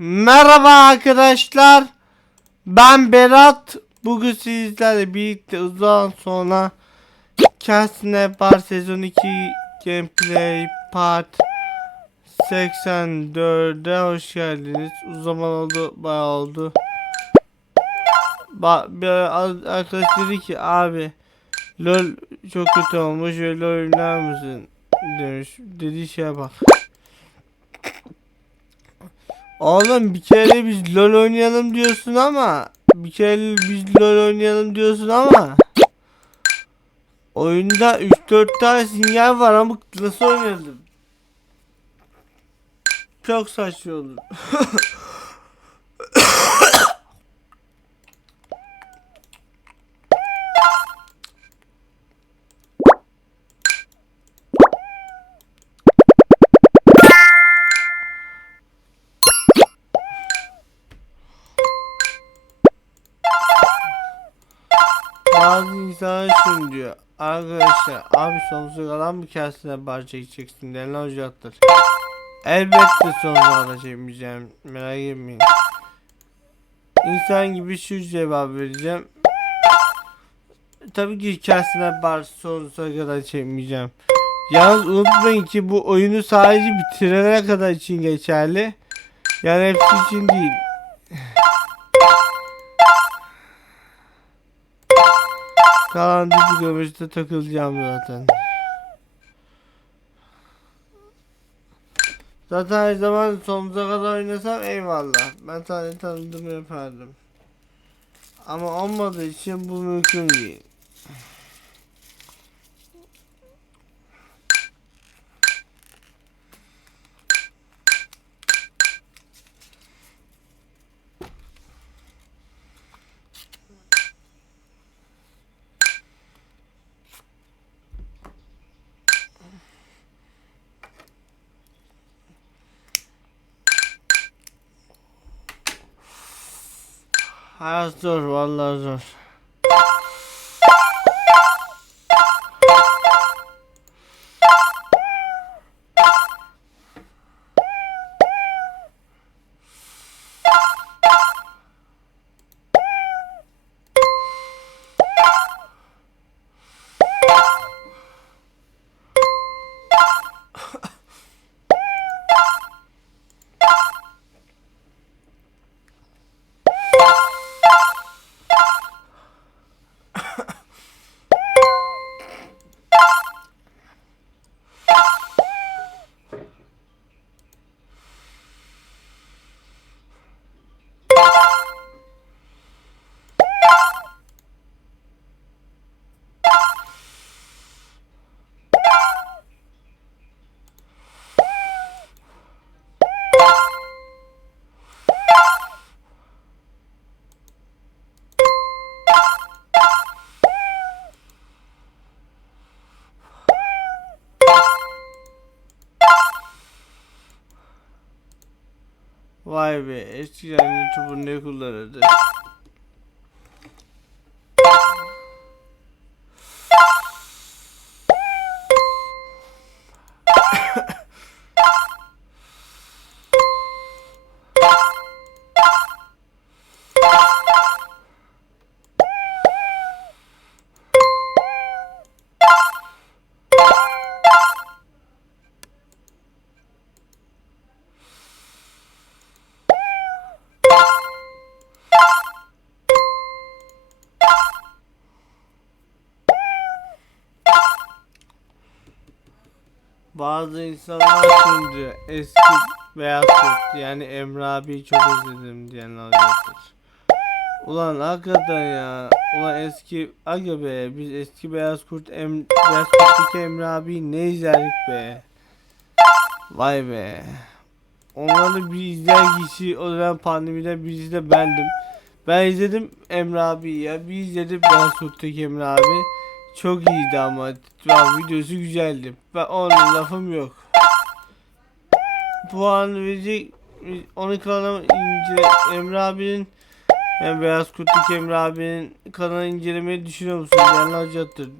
Merhaba arkadaşlar. Ben Berat. Bugün sizlerle birlikte uzun sonra Castle Bar sezon 2 gameplay part 84'e hoş geldiniz. Uzun zaman oldu, bayağı oldu. Ba bir ar- arkadaş dedi ki abi LOL çok kötü olmuş ve LOL oynar mısın demiş. Dedi şeye bak. Oğlum bir kere biz LoL oynayalım diyorsun ama bir kere biz LoL oynayalım diyorsun ama oyunda 3-4 tane sinyal var ama nasıl oynayalım? Çok saçma olur. Bazı insanlar şunu diyor. Arkadaşlar abi sonsuza kadar mı kendisine bar çekeceksin diyen olacaktır. Elbette sonsuza çekmeyeceğim. Merak etmeyin. İnsan gibi şu cevap vereceğim. Tabii ki kendisine bar sonsuza kadar çekmeyeceğim. Yalnız unutmayın ki bu oyunu sadece bitirene kadar için geçerli. Yani hepsi için değil. Kalan dibi gömüşte takılacağım zaten. Zaten her zaman sonsuza kadar oynasam eyvallah. Ben tane tanıdığımı yapardım. Ama olmadığı için bu mümkün değil. Hayat zor vallahi zor. Vay be eskiden YouTube'u ne kullanırdı? Bazı insanlar şimdi eski beyaz kurt yani Emre abi çok özledim diyen olacaktır. Ulan hakikaten ya. Ulan eski aga be biz eski beyaz kurt em, beyaz kurttaki Emre abi ne izlerdik be. Vay be. Onları bir izleyen kişi o zaman pandemide birisi de bendim. Ben izledim Emre abi ya. Bir izledim Beyaz Kurt'taki Emre abi. Çok iyiydi ama. Ya, videosu güzeldi. Ben onun lafım yok. Puan verecek onu kanalım ince Emre abinin yani Beyaz Kurt'taki Emre abinin kanalını incelemeyi düşünüyor musun? Yani olacaktır.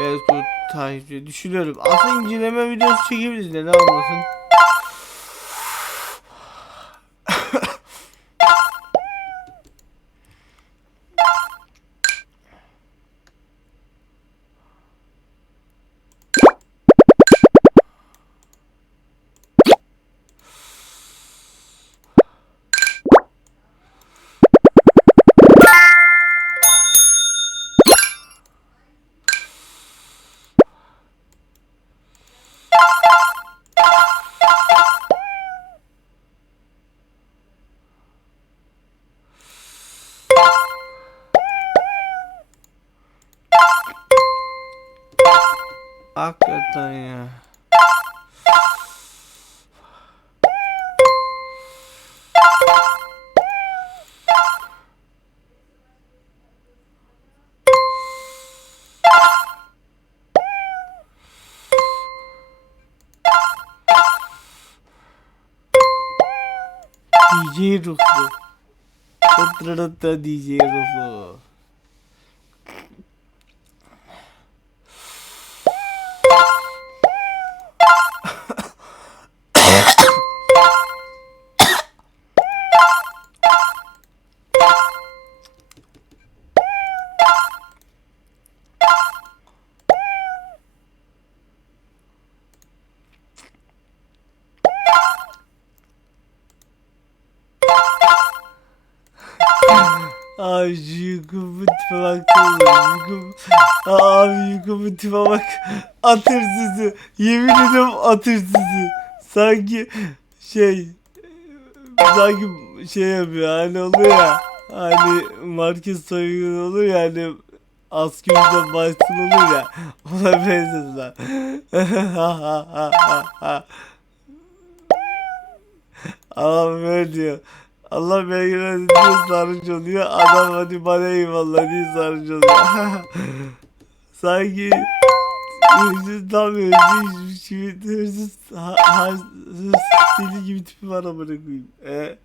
Beyaz Kurt takipçi düşünüyorum. Aslında inceleme videosu çekebiliriz neden olmasın. fuck it रुको तो त्रड़ता दीजिए रुको Ay şu Yukum'un tipe baksana. Yukum. Abi Yukum'un tipe bak. Atır sizi. Yemin ediyorum atır sizi. Sanki şey sanki şey yapıyor hani oluyor ya hani market soygunu olur ya hani askımızda başsın olur ya ona benzedi lan. Allah böyle diyor. Allah belgeler diyor sarhoş oluyor. Adam hadi bana eyvallah diye sarhoş oluyor. Sanki hırsız tam hırsız gibi hırsız ha, hırsız deli gibi tipi var amına koyayım. E,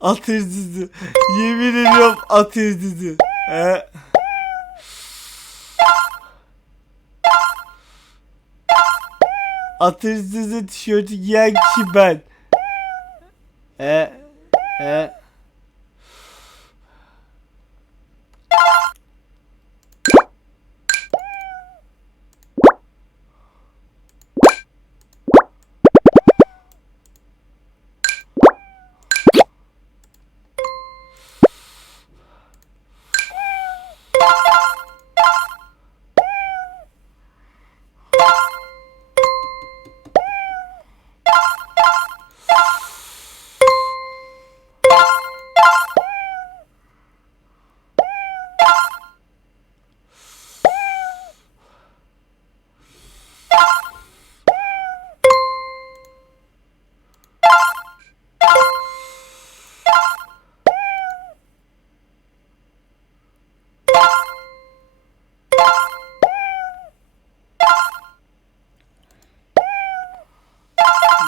at hırsızı. Yemin ediyorum at hırsızı. E. At hırsızı tişörtü giyen kişi ben. E. E.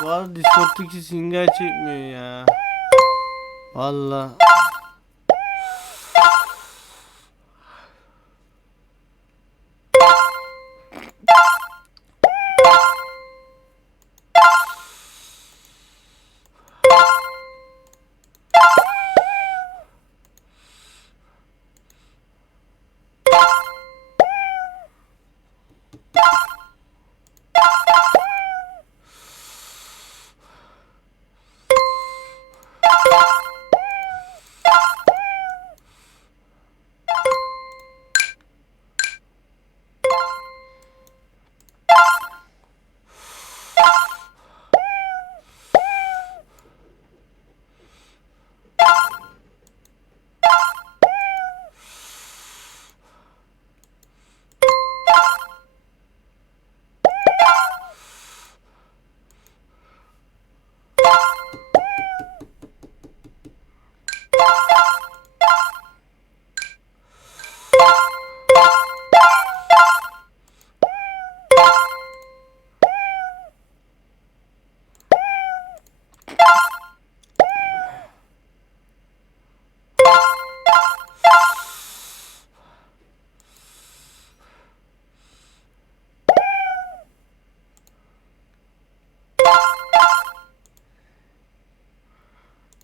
Arada Discord'daki singer çekmiyor ya. Valla.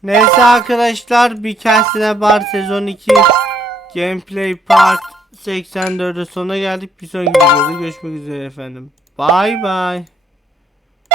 Neyse arkadaşlar bir kendisine bar sezon 2 gameplay part 84'e sona geldik. Bir sonraki videoda görüşmek üzere efendim. Bye bye.